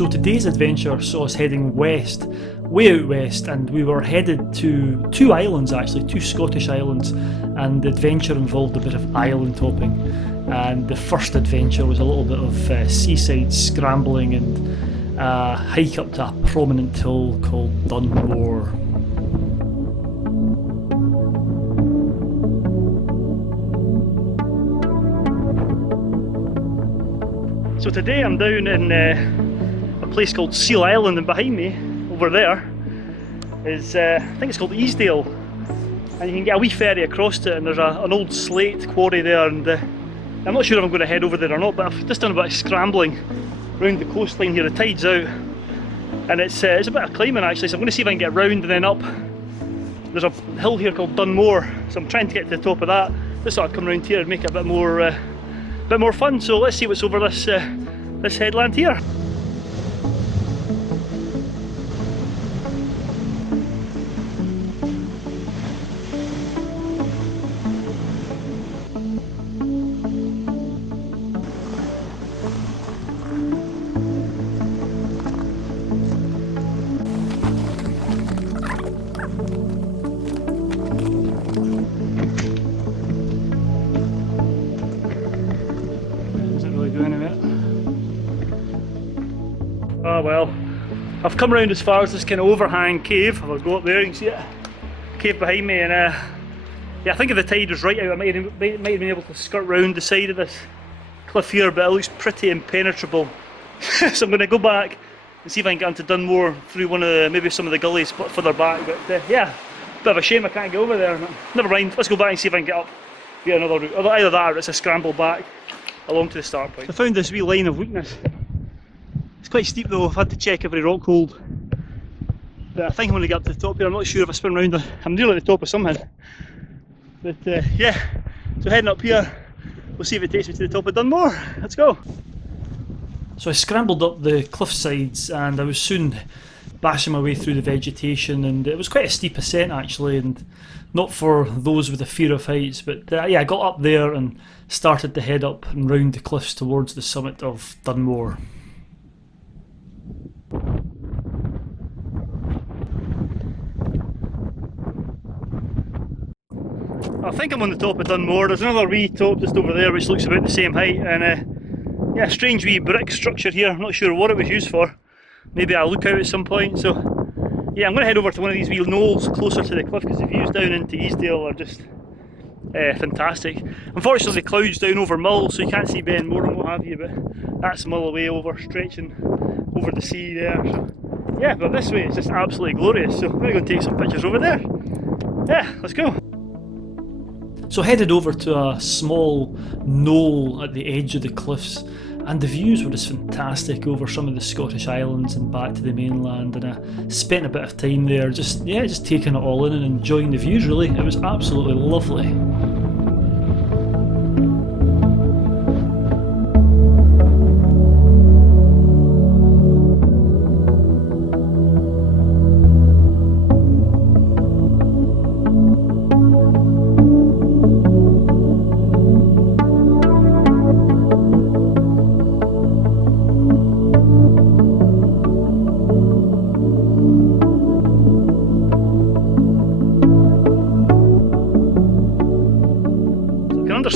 So today's adventure saw us heading west, way out west, and we were headed to two islands actually, two Scottish islands, and the adventure involved a bit of island hopping. And the first adventure was a little bit of seaside scrambling and a hike up to a prominent hill called Bun Mor. So today I'm down in a place called Seil Island, and behind me, over there, is I think it's called Easdale, and you can get a wee ferry across it, and there's an old slate quarry there, and I'm not sure if I'm going to head over there or not, but I've just done a bit of scrambling around the coastline here. The tide's out, and it's a bit of climbing actually, so I'm going to see if I can get round and then up. There's a hill here called Bun Mor, so I'm trying to get to the top of that. Just thought I'd come around here and make it a bit more fun. So let's see what's over this headland here. Oh well, I've come around as far as this kind of overhang cave. I'll go up there, you can see it, cave behind me, and yeah, I think if the tide was right out I might have been able to skirt round the side of this cliff here, but it looks pretty impenetrable. So I'm going to go back and see if I can get onto DunMor through maybe some of the gullies further back, but yeah, bit of a shame I can't get over there. Never mind, let's go back and see if I can get up via another route. Either that or it's a scramble back along to the start point. I found this wee line of weakness. It's quite steep though, I've had to check every rock hold. But I think I'm going to get up to the top here. I'm not sure if I spin round, I'm nearly at the top of something. But yeah, so heading up here, we'll see if it takes me to the top of DunMor. Let's go. So I scrambled up the cliff sides and I was soon bashing my way through the vegetation, and it was quite a steep ascent actually, and not for those with a fear of heights, but yeah, I got up there and started to head up and round the cliffs towards the summit of DunMor. I think I'm on the top of DunMor. There's another wee top just over there which looks about the same height, and yeah, strange wee brick structure here. I'm not sure what it was used for. Maybe I'll look out at some point. So yeah, I'm going to head over to one of these wee knolls closer to the cliff, because the views down into Easdale are just fantastic. Unfortunately the clouds down over Mull, so you can't see Ben Mor and what have you, but that's Mull away over, stretching over the sea there. So yeah, but this way it's just absolutely glorious, so I'm going to go and take some pictures over there. Yeah, let's go. So I headed over to a small knoll at the edge of the cliffs, and the views were just fantastic over some of the Scottish islands and back to the mainland, and I spent a bit of time there just taking it all in and enjoying the views really. It was absolutely lovely.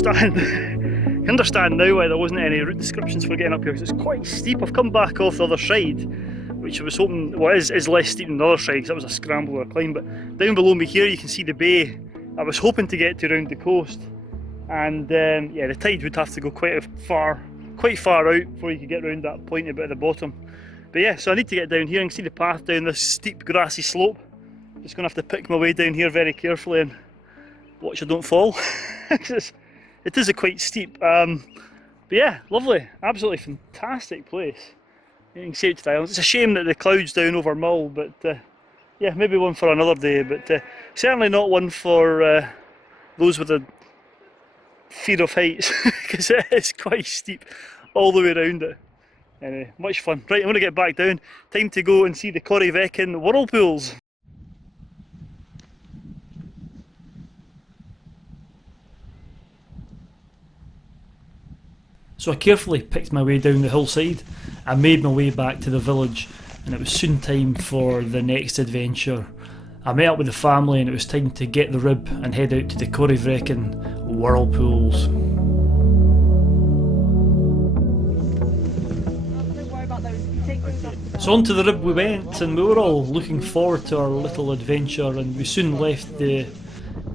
I understand now why there wasn't any route descriptions for getting up here, because it's quite steep. I've come back off the other side, which I was hoping, well, is less steep than the other side, because that was a scramble or a climb, but down below me here you can see the bay I was hoping to get to around the coast, and yeah, the tide would have to go quite far out before you could get around that point a bit at the bottom. But yeah, so I need to get down here and see the path down this steep grassy slope. Just going to have to pick my way down here very carefully and watch I don't fall. It is a quite steep, but yeah, lovely, absolutely fantastic place. You can see out to the islands. It's a shame that the clouds down over Mull, but yeah, maybe one for another day, but certainly not one for those with a fear of heights, because it is quite steep all the way around it. Anyway, much fun. Right, I'm going to get back down. Time to go and see the Corryvreckan Whirlpools. So I carefully picked my way down the hillside, I made my way back to the village, and it was soon time for the next adventure. I met up with the family, and it was time to get the rib and head out to the Corryvreckan Whirlpools. So on to the rib we went, and we were all looking forward to our little adventure, and we soon left the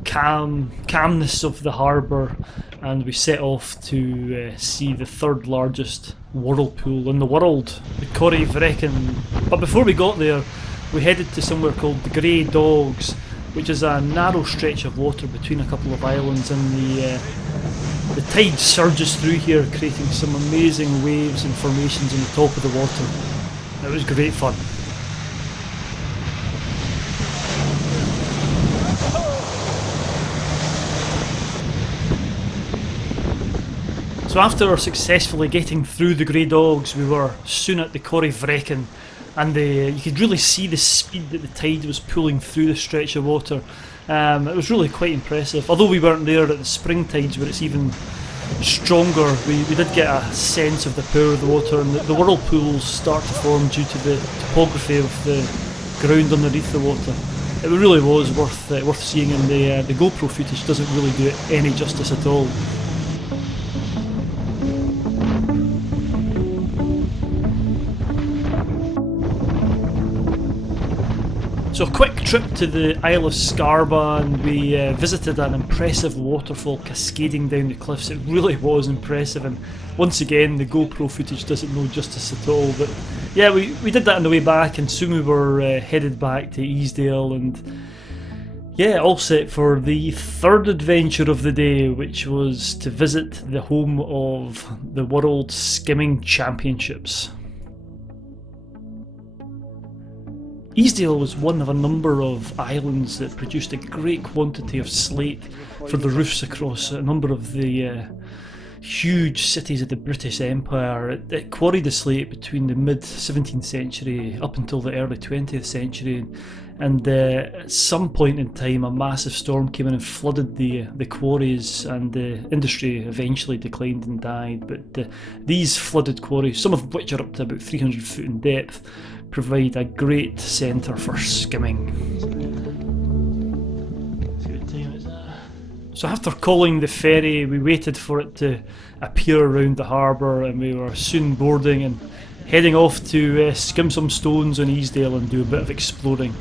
calmness of the harbour, and we set off to see the third largest whirlpool in the world, the Corryvreckan. But before we got there, we headed to somewhere called the Grey Dogs, which is a narrow stretch of water between a couple of islands, and the tide surges through here, creating some amazing waves and formations on the top of the water. It was great fun. So after successfully getting through the Grey Dogs, we were soon at the Corryvreckan, and you could really see the speed that the tide was pulling through the stretch of water. It was really quite impressive. Although we weren't there at the spring tides where it's even stronger, we did get a sense of the power of the water, and the whirlpools start to form due to the topography of the ground underneath the water. It really was worth seeing, and the GoPro footage doesn't really do it any justice at all. So a quick trip to the Isle of Scarborough, and we visited an impressive waterfall cascading down the cliffs. It really was impressive, and once again the GoPro footage doesn't know justice at all. But yeah, we did that on the way back, and soon we were headed back to Easdale, and yeah, all set for the third adventure of the day, which was to visit the home of the World Skimming Championships. Easdale was one of a number of islands that produced a great quantity of slate for the roofs across a number of the huge cities of the British Empire. It quarried the slate between the mid 17th century up until the early 20th century, and at some point in time a massive storm came in and flooded the quarries, and the industry eventually declined and died. But these flooded quarries, some of which are up to about 300 foot in depth, provide a great centre for skimming. So after calling the ferry, we waited for it to appear around the harbour, and we were soon boarding and heading off to skim some stones on Easdale and do a bit of exploring.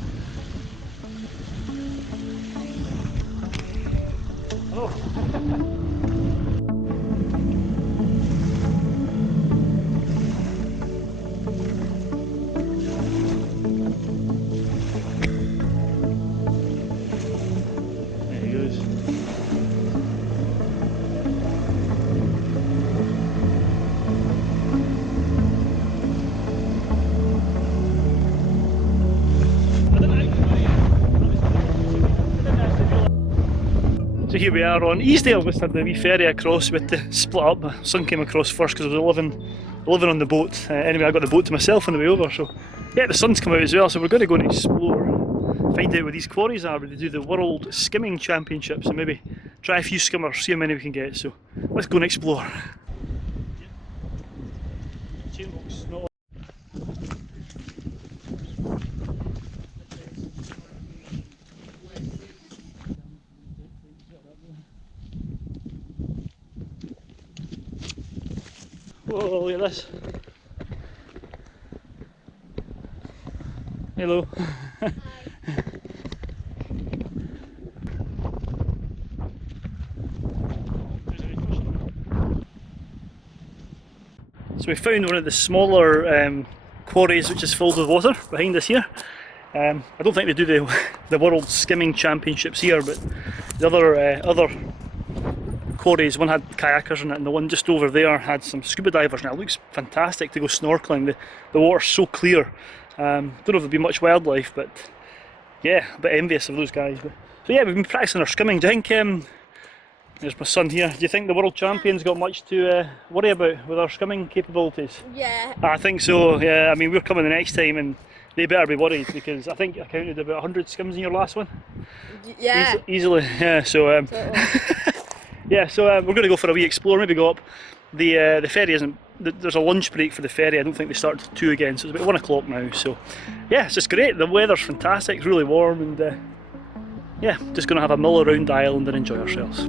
So here we are on Easdale. We had the wee ferry across with the split up. My son came across first because I was living on the boat. Anyway, I got the boat to myself on the way over. So yeah, the sun's come out as well. So we're going to go and explore, find out where these quarries are, where they do the World Skimming Championships, and maybe try a few skimmers, see how many we can get. So let's go and explore. Whoa, look at this. Hello. So we found one of the smaller quarries which is filled with water behind us here. I don't think they do the World Skimming Championships here, but the other quarries, one had kayakers in it, and the one just over there had some scuba divers. Now it looks fantastic to go snorkeling. The water's so clear. Don't know if there'll be much wildlife, but yeah, a bit envious of those guys. So yeah, we've been practicing our skimming. Do you think, there's my son here, do you think the world champions got much to worry about with our skimming capabilities? Yeah. I think so, yeah. I mean, we're coming the next time and they better be worried, because I think I counted about 100 skims in your last one. Yeah. Easily, yeah. So Totally. yeah, so we're going to go for a wee explore, maybe go up the ferry isn't. There's a lunch break for the ferry. I don't think they start till 2 again, so it's about 1 o'clock now. So yeah, it's just great. The weather's fantastic. It's really warm, and yeah, just going to have a mill around the island and enjoy ourselves.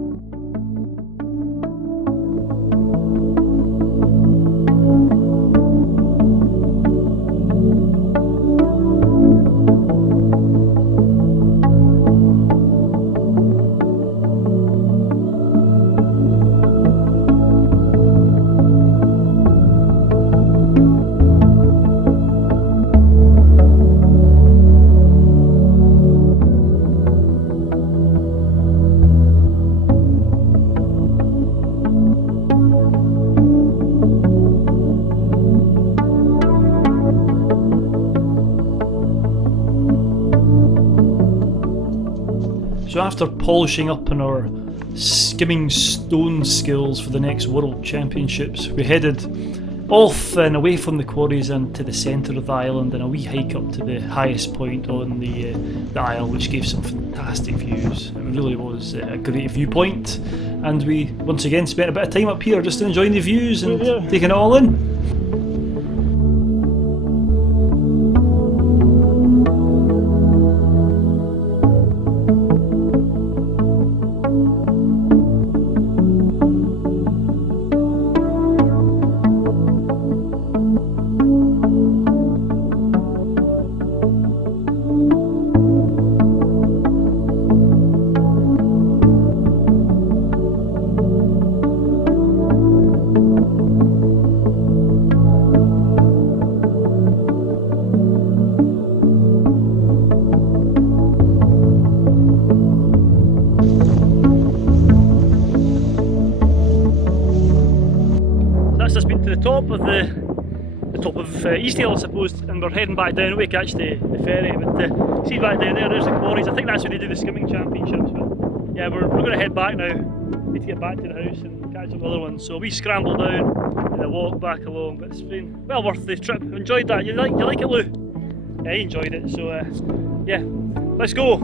So after polishing up on our skimming stone skills for the next World Championships, we headed off and away from the quarries and to the centre of the island, and a wee hike up to the highest point on the isle, which gave some fantastic views. It really was a great viewpoint, and we once again spent a bit of time up here just enjoying the views and taking it all in. That's just been to the top of Easdale, I suppose, and we're heading back down. We catch the ferry, but see back down there, there's the quarries. I think that's where they do the skimming championships. But yeah, we're going to head back now. Need to get back to the house and catch some other ones. So we scramble down and a walk back along. But it's been well worth the trip. Enjoyed that. You like it, Lou? Yeah, he enjoyed it. So yeah, let's go.